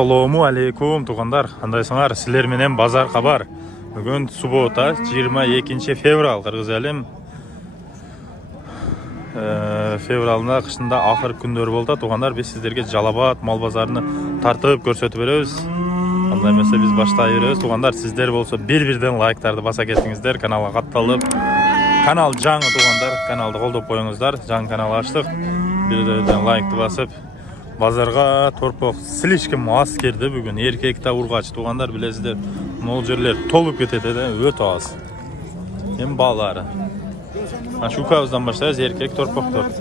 Assalamu alaikum туғандар, қандайсыңар? Сілер менен базар хабар. Бүгін суббота, 22 февраль, қырғыз әлем. Февралында қышында ақыр күндер болды. Туғандар, біз сіздерге Жалабат мал базарыны тартып көрсетіп береміз. Ондай емес біз баштай береміз. Туғандар, сіздер болса бір-бірден лайктарды баса кетіңіздер, каналға қатталып. Канал жаңы туғандар, каналды қолдап қойыңыздар. Жаңы канал аштық. Бірден лайкты басып. Базарға торпоқ слишком аз келді бүгін. Еркекті урғач туғандар, білесіздер. Мол жерлер толып кетеді, өте аз. Hem балары. Шукауыздан баштайыз, еркек торпоқтар.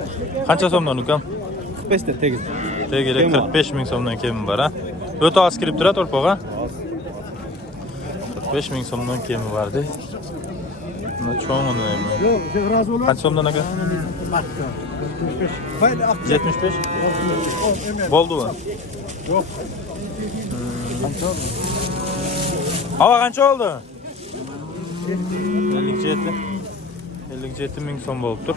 Қанша сомнан үкам? 45 тегіз. Тегірек 45 мың сомнан кемі бар, өте аз келіп тұра торпоға? 45 мың сомнан кемі бар, дей. Çoğun Yok, razı olan. Kaç somdan aga? 75. Boldu mu? Yok. Kaç oldu? Hava kaç oldu? 57. 57 bin son bolup dur.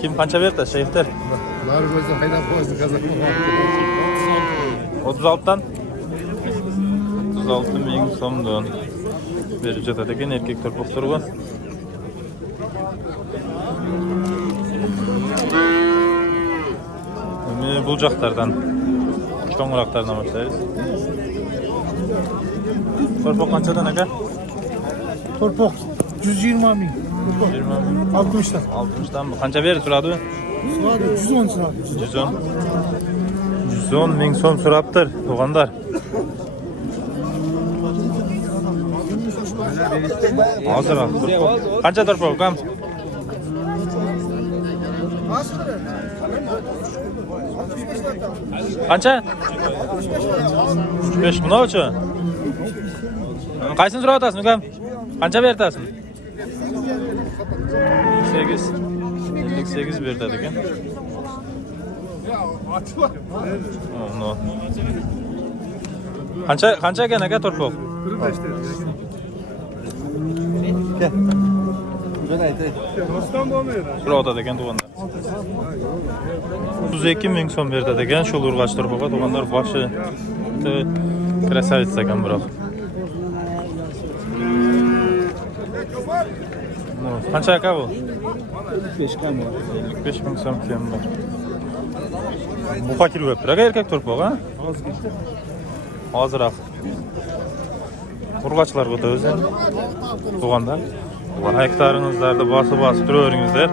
Kim kança verdi şeyhler? Lar gözü kaynak boğazı kazanma. 36'dan 36 bin somdan verip жатады erkek torpoqturğun. Бұл жақтардан çoğunraqlardan başlayırız. Torpoq qançadan aka? Torpoq 120 bin. 120 bin. 60'dan. 60'dan mı? Qança verir suradı? Suradı 110 suradı. 110. 110 bin som suraptır tuğandar. Hazır al. Qança torpoq kam? Qancha? 35. Mınavçı? Qaysini surab atasın ukam? Qancha bertasin? 58. 58 berdi ekan. Qancha ekan aka torpoq? 45 Gel. Güzel aytay. Dostan bo'lmaydi. Surab atadi ekan tuğanlar. 32 ming so'm berdi ekan shu urg'ach torpoqqa tuğanlar boshi krasavitsa ekan biroq. Qancha aka bu? 45 kam. 55 ming so'm kam bor. Buqa kelib o'tdi aka erkak torpoq, ha? Hozirroq. Urg'achlar o'ta o'zi. Tuğanlar. Hektarınızlarda basıp duruyorsunuzlar.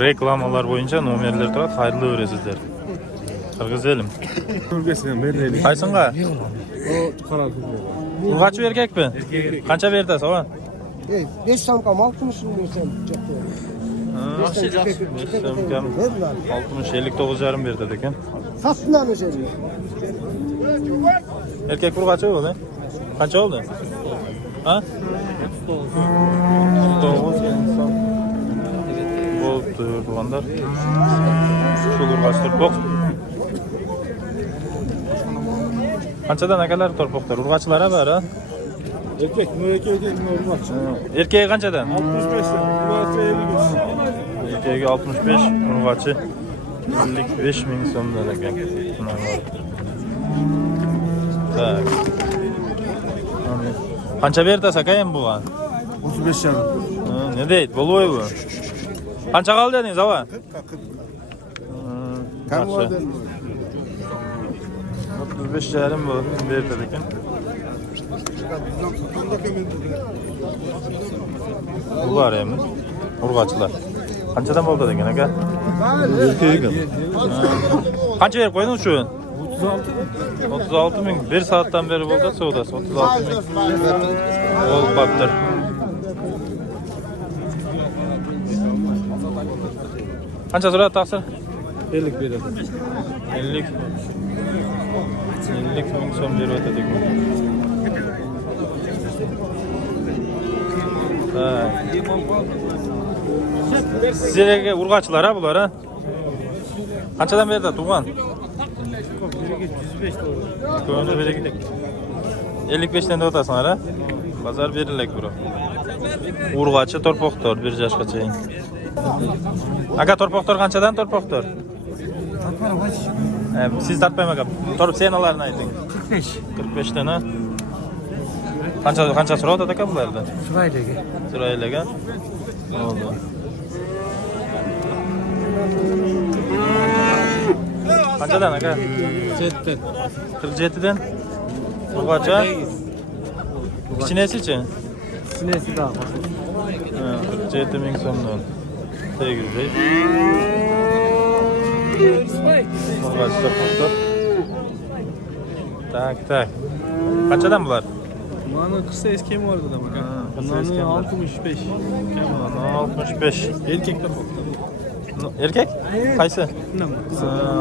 Reklamalar boyunca nomerler turadi, xayrlı öresizler. Qirg'iz elim. Ko'rgasizlar, beraylik. Qaysinga? O qaral. Urg'ach erkakmi? Qancha berdi sova? 5 somkam 60 versen çok doğru. 5 somkam 60 59,5 berdi ekan. Satından üzerine. Erkek urg'achi bo'ldi. Qancha oldu? Ha? 39 inson. Bo'libdi tuğanlar. Şu urg'ach torpoq. Qanchadan akalar torpoqlar? Urg'achlar bor, ha? Erkek normal. Erkeği qanchadan? 65 dan. Urg'achi 55. Erkeği 65, urg'achi 55 ming so'mdan ekan. Tak. Qancha berdi aka ham buga? 35 dan. Ne deydi? Bo'lboy bu. Qancha qoldi dedingiz, ava? 40. Kam var? 35 yarim bu berdi ekan. Bular ham urg'achlar. Qanchadan bo'ldi degan aka? Qancha berib qo'ydingiz shu? 36 ming. 1 soatdan beri bo'ldi savdosi. 36 ming. Olib qolibdir. Qancha so'radi taqsir? 50 beradi. 50 ming so'm berib o'tadi. Sizlarga urg'achlar ha bular, ha? Qanchadan berdi tuğan? 105 doğru. Ko'ngli beragidek. 55 dan o'tasizlar, ha? Bozor berilak bro. Urg'achi torpoqtor bir yoshgacha. Aka torpoqtor qanchadan torpoqtor? Siz tartmayın bakalım. Sorup sen alarını aytın. 45. 45 tane. Qancha so'raydi aka bulardan? Sırayla. Sıraylaga. Oldu. Qanchadan aka? 7'den. 47'den. Urg'acha. Kichkinasichi? Sinesi daha. 47 ming so'mdan. Tegizlik. Urg'acha qilib. Tak. Qanchadan bular? Bana kısa eski mi vardı da bak. kısa eski mi var? 65. 65. Erkekten bak. Erkek? Qaysi? Ne?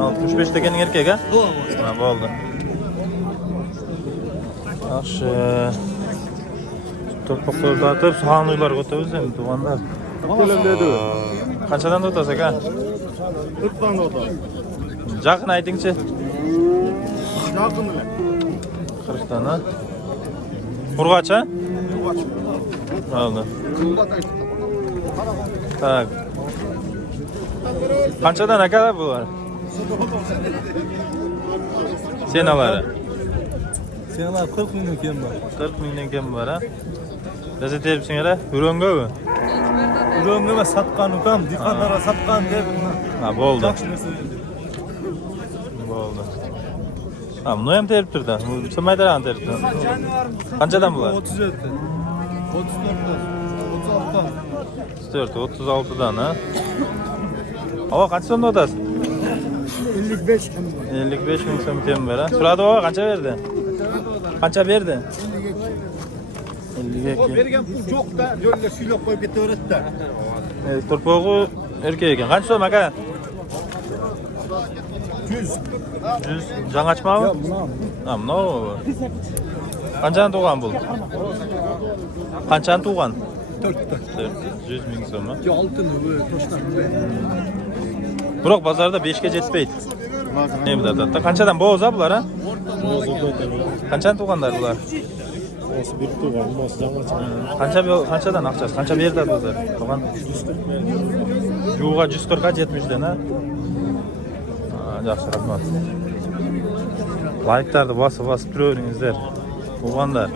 65 deganing erkek ha? Ha, bo'ldi. Yaxshi. To'paqlarni atib, so'g'anlarga o'tamiz endi, tug'anlar. Kelimdeydi. Qanchadan o'tasiz aka? 40 tane oldu. Yaqin aytingchi. Yakın. 40 tane. Urg'acha? Bo'ldi. Tak. Qanchadan aka bular? Senalari. Seneler 40 milyon kim var? 40 mingdan kam bor ha. Bizni teribsinglar, Urongami? Ürün ama satkan ukam, dikanlara satkan der. Ha, bo'ldi. Yaxshi narsa. Bo'ldi. Ha, buni ham terib turdi. Samaydaran teribdi. Qanchadan bular? 37. 34. 34, 36dan ha. Ava qancha so'mda o'tasiz? 55 kim? 55 ming so'm kam bor ha. Suradi ava qancha berdi? Qancha berdi? 52. Bergen pul çok da öyle sülük koyup getirir de. Turpog'i erkak ekan. Qancha so'm aka? 100. 100. Жаңачмабы? Ha, bunau. Qanchani tug'an bu? Qanchani tug'an? 4. 100 ming so'm. Ki altın böyle toştan böyle. Biroq bozorda 5 ga yetmaydi. Ne biladan? Qanchadan bo'za bular ha? Qanchani tug'anlar bular? Olsa bir tuğan, olsa Qanchadan aqchasi? Qancha berdi o'zlar? Tug'an 140. Yo'g'a 140 ga 70 dan ha. Yaxshi, rahmat. Like'larni bosib turaveringizlar. Tug'anlar.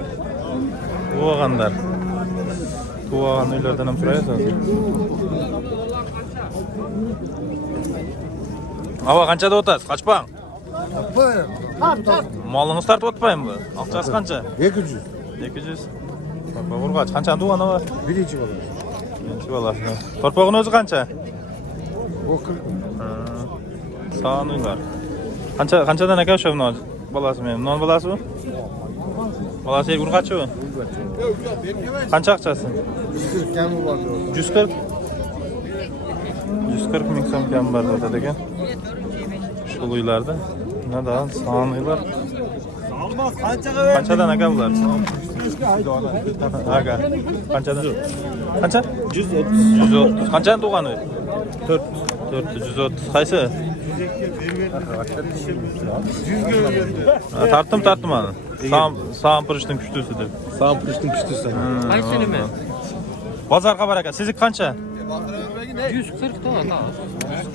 Tug'anlar. Tug'an uylardan ham turasiz. Ava qanchada o'tasiz? Qochpang. Molingiz tartib o'tmaymi? Aqchasi qancha? 200. 200. Urg'ach qanchani tug'an ava? Birinci olur. Birinchi bolasi. Torpog'ini o'zi qancha? O 40. Sağ uylar. Qanchadan aka o'sha non bolasi men? Non bolasi bu? Bolasi urg'achi bu? Qancha aqchasi? 140 kemi vardı orada. 140. 140 ming so'm kam bor o'tadi ekan. Shu uylarda. Nadan sağ uylar. Qanchadan aka bular? Aka. Qanchadan? Qancha? 130. 130. Qanchani tug'ani? 4. 130. Qaysi? Tartdim ani. Sağım pırıştın küçtüsüdür. Sağ pırıştın küçtüsü. Kayseri mi? Bozorga bar aka. Sizik qancha? 140 da var.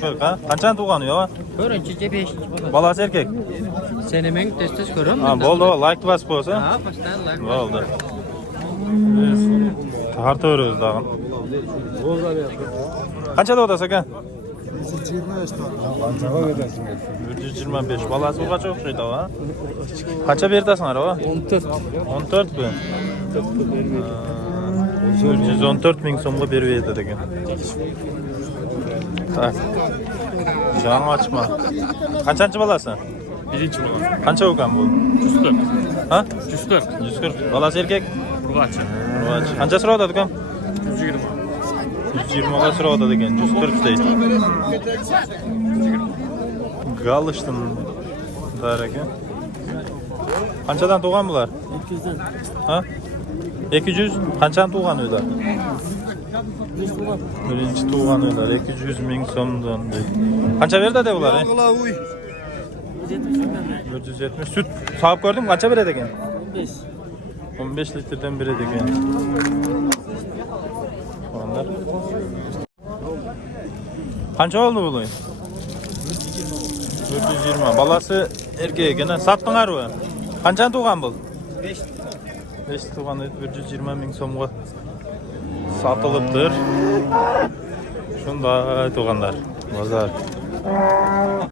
140 ha? Qanchani tug'ani yo? Birinchi 5. Bolasi erkak. Seni men testis ko'raman. Ha, bo'ldi, like bosib qo'ysa. Ha, postdan like. Bo'ldi. Tartaveramiz dag'in. Qanchada o'tasiz aka? 125. Bolasi urg'acha o'xshaydi ha? Qancha bertasizlar ha? 14. 14 bu. 114 ming so'mga berib berdi ekan. Tak. Jang ochma. Qancha bolasi? Birinchi bo'lar. Qancha ekan bu? 140. Ha? 140. 140. Bolasi erkak? Urg'achi. Urg'achi. Qancha so'raydi ekan? 120. 120 ga so'raydi ekan. 140 deydi. Galıştın dar ekan. Qanchadan tug'an bular? 200'den. Ha? 200. Qanchani tug'an uylar? Birinchi tug'an uylar 200 ming so'mdan deydi. Qancha berdi de bular? 170. Süt sağıp gördüm qancha beradi ekan? 5. 15 litrdan beradi ekan. Onlar. Qancha oldu bu? 420. Баласы erkek eкен. Саттыңарбы? Қаншан туған бұл? 5 туған еді 120 мың сомға сатылыптыр. Шундай туғандар. Базар.